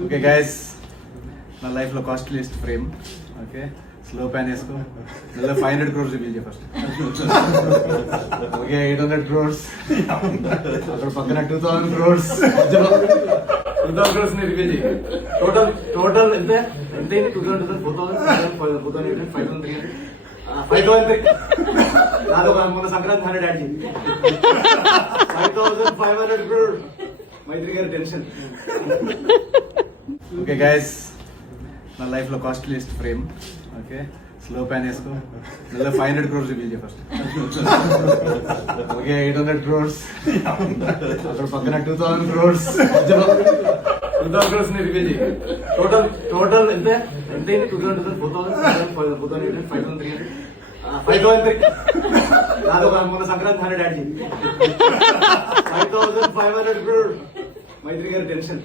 Okay guys, నా life లో costliest frame. Okay, slow pan వేసుకో. 500 crores రివీల్ చేయ ఫస్ట్. Okay, 800 crores. అక్కడ పక్కన 2000 crores. 2000 crores ని రివీల్ చేయ. టోటల్ ఎంత ఎంత 2000 4000 4000 5300 5000 నాదో మన సంక్రాంతి 100 యాడ్ చేయి. 5500 crores. మైత్రి గారి టెన్షన్. ఓకే గైస్, నా లైఫ్ లో costliest frame. Okay, slow pan వేసుకో. 500 crores రివీల్ చేయ ఫస్ట్. Okay, 800 crores. అక్కడ పక్కన 2000 crores. 2000 crores ని రివీల్ చేయ. టోటల్ ఎంత ఎంత 2000 4000 4000 5300 5000 నాదో మన సంక్రాంతి 100 యాడ్ చేయి. 5500 crores. మైత్రి గారి టెన్షన్.